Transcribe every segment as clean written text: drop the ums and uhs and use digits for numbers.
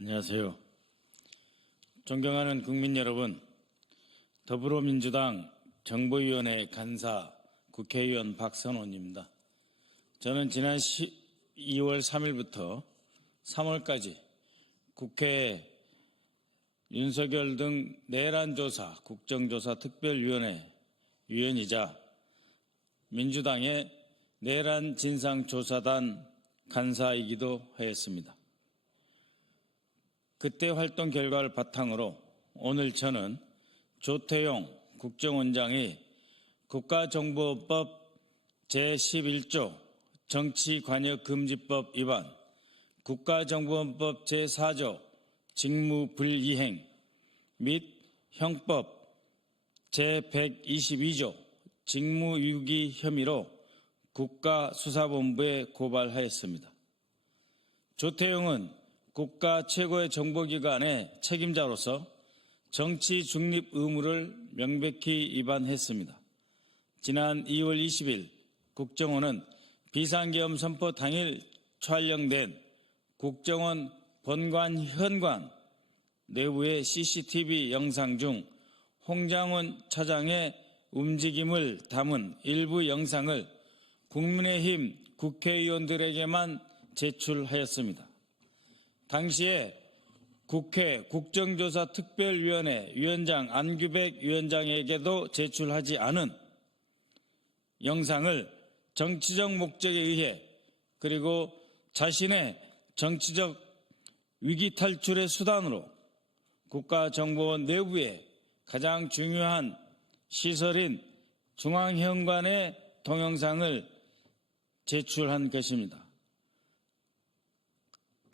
안녕하세요. 존경하는 국민 여러분, 더불어민주당 정보위원회 간사 국회의원 박선원입니다. 저는 지난 2월 3일부터 3월까지 국회 윤석열 등 내란조사 국정조사특별위원회 위원이자 민주당의 내란진상조사단 간사이기도 하였습니다. 그때 활동 결과를 바탕으로 오늘 저는 조태용 국정원장이 국가정보법 제11조 정치관여금지법 위반, 국가정보원법 제4조 직무불이행 및 형법 제122조 직무유기 혐의로 국가수사본부에 고발하였습니다. 조태용은 국가 최고의 정보기관의 책임자로서 정치 중립 의무를 명백히 위반했습니다. 지난 2월 20일 국정원은 비상계엄 선포 당일 촬영된 국정원 본관 현관 내부의 CCTV 영상 중 홍장훈 차장의 움직임을 담은 일부 영상을 국민의힘 국회의원들에게만 제출하였습니다. 당시에 국회 국정조사특별위원회 위원장 안규백 위원장에게도 제출하지 않은 영상을 정치적 목적에 의해 그리고 자신의 정치적 위기 탈출의 수단으로 국가정보원 내부의 가장 중요한 시설인 중앙현관의 동영상을 제출한 것입니다.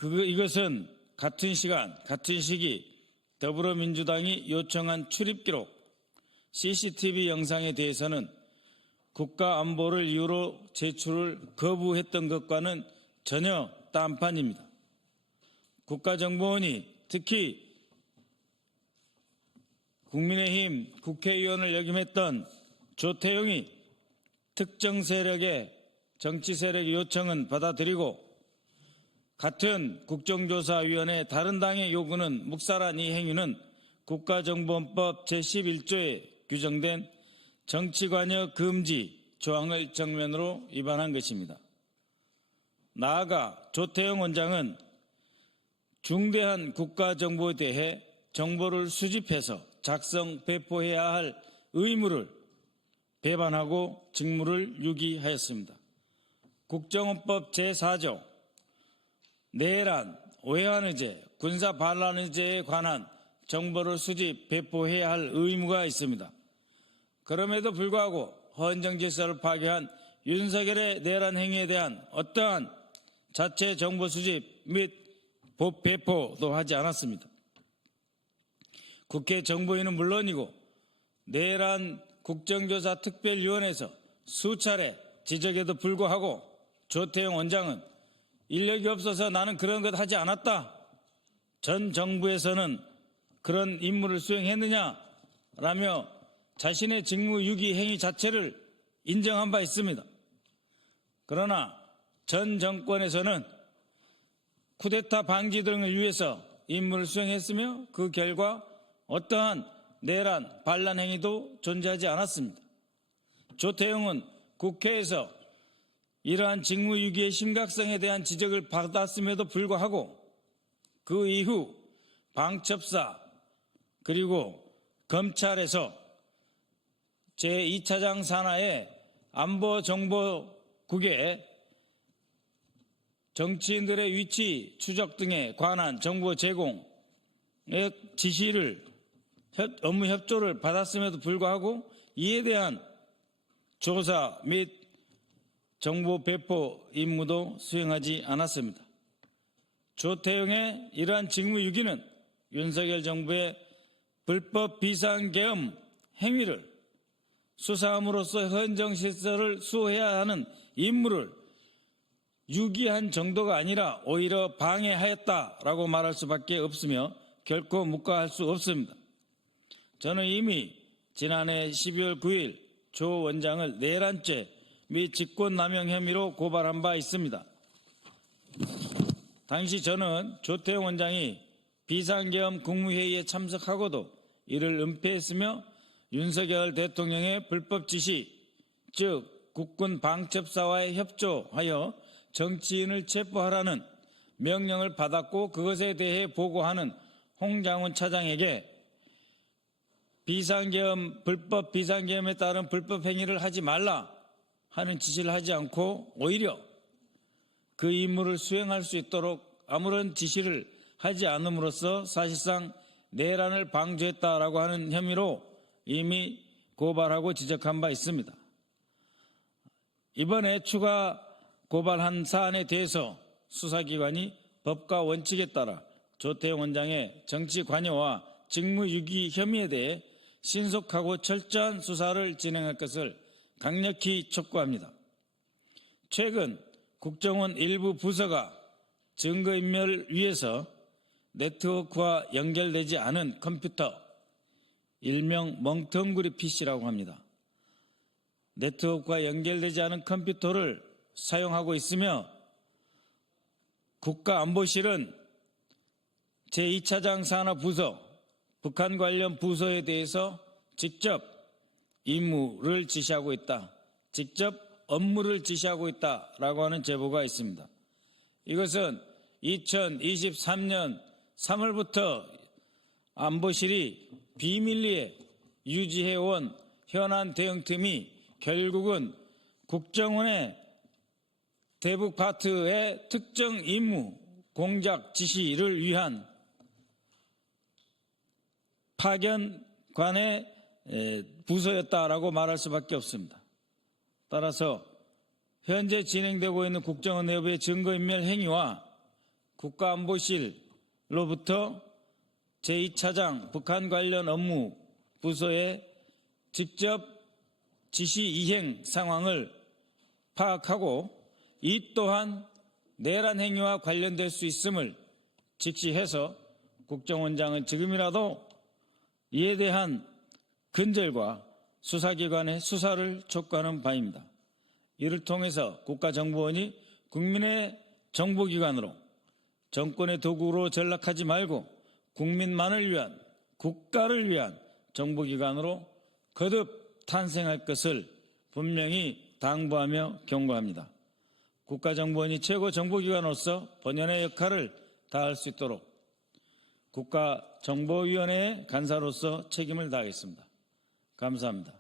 이것은 같은 시간, 같은 시기 더불어민주당이 요청한 출입기록 CCTV 영상에 대해서는 국가안보를 이유로 제출을 거부했던 것과는 전혀 딴판입니다. 국가정보원이 특히 국민의힘 국회의원을 역임했던 조태용이 특정 세력의 정치 세력의 요청은 받아들이고 같은 국정조사위원회 다른 당의 요구는 묵살한 이 행위는 국가정보원법 제11조에 규정된 정치관여 금지 조항을 정면으로 위반한 것입니다. 나아가 조태용 원장은 중대한 국가정보에 대해 정보를 수집해서 작성, 배포해야 할 의무를 배반하고 직무를 유기하였습니다. 국정원법 제4조 내란, 오해한 의제, 군사 반란 의제에 관한 정보를 수집, 배포해야 할 의무가 있습니다. 그럼에도 불구하고 헌정 질서를 파괴한 윤석열의 내란 행위에 대한 어떠한 자체 정보 수집 및 배포도 하지 않았습니다. 국회 정보위는 물론이고 내란 국정조사 특별위원회에서 수차례 지적에도 불구하고 조태용 원장은 인력이 없어서 나는 그런 것 하지 않았다. 전 정부에서는 그런 임무를 수행했느냐라며 자신의 직무유기 행위 자체를 인정한 바 있습니다. 그러나 전 정권에서는 쿠데타 방지 등을 위해서 임무를 수행했으며 그 결과 어떠한 내란, 반란 행위도 존재하지 않았습니다. 조태용은 국회에서 이러한 직무유기의 심각성에 대한 지적을 받았음에도 불구하고 그 이후 방첩사 그리고 검찰에서 제2차장 산하의 안보정보국에 정치인들의 위치 추적 등에 관한 정보 제공의 지시를 업무 협조를 받았음에도 불구하고 이에 대한 조사 및 정보 배포 임무도 수행하지 않았습니다. 조태용의 이러한 직무유기는 윤석열 정부의 불법 비상계엄 행위를 수사함으로써 헌정질서를 수호해야 하는 임무를 유기한 정도가 아니라 오히려 방해하였다라고 말할 수밖에 없으며 결코 묵과할 수 없습니다. 저는 이미 지난해 12월 9일 조 원장을 내란죄 및 직권남용 혐의로 고발한 바 있습니다. 당시 저는 조태용 원장이 비상계엄 국무회의에 참석하고도 이를 은폐했으며 윤석열 대통령의 불법 지시, 즉 국군 방첩사와의 협조하여 정치인을 체포하라는 명령을 받았고 그것에 대해 보고하는 홍장훈 차장에게 불법 비상계엄에 따른 불법 행위를 하지 말라 하는 지시를 하지 않고 오히려 그 임무를 수행할 수 있도록 아무런 지시를 하지 않음으로써 사실상 내란을 방조했다라고 하는 혐의로 이미 고발하고 지적한 바 있습니다. 이번에 추가 고발한 사안에 대해서 수사기관이 법과 원칙에 따라 조태용 원장의 정치 관여와 직무유기 혐의에 대해 신속하고 철저한 수사를 진행할 것을 강력히 촉구합니다. 최근 국정원 일부 부서가 증거인멸을 위해서 네트워크와 연결되지 않은 컴퓨터, 일명 멍텅구리 PC라고 합니다. 네트워크와 연결되지 않은 컴퓨터를 사용하고 있으며 국가안보실은 제2차장 산하부서, 북한 관련 부서에 대해서 직접 임무를 지시하고 있다. 직접 업무를 지시하고 있다라고 하는 제보가 있습니다. 이것은 2023년 3월부터 안보실이 비밀리에 유지해온 현안 대응팀이 결국은 국정원의 대북 파트의 특정 임무 공작 지시를 위한 파견관의 부서였다라고 말할 수밖에 없습니다. 따라서 현재 진행되고 있는 국정원 내부의 증거인멸 행위와 국가안보실로부터 제2차장 북한 관련 업무 부서의 직접 지시 이행 상황을 파악하고 이 또한 내란 행위와 관련될 수 있음을 직시해서 국정원장은 지금이라도 이에 대한 근절과 수사기관의 수사를 촉구하는 바입니다. 이를 통해서 국가정보원이 국민의 정보기관으로 정권의 도구로 전락하지 말고 국민만을 위한, 국가를 위한 정보기관으로 거듭 탄생할 것을 분명히 당부하며 경고합니다. 국가정보원이 최고 정보기관으로서 본연의 역할을 다할 수 있도록 국가정보위원회의 간사로서 책임을 다하겠습니다. 감사합니다.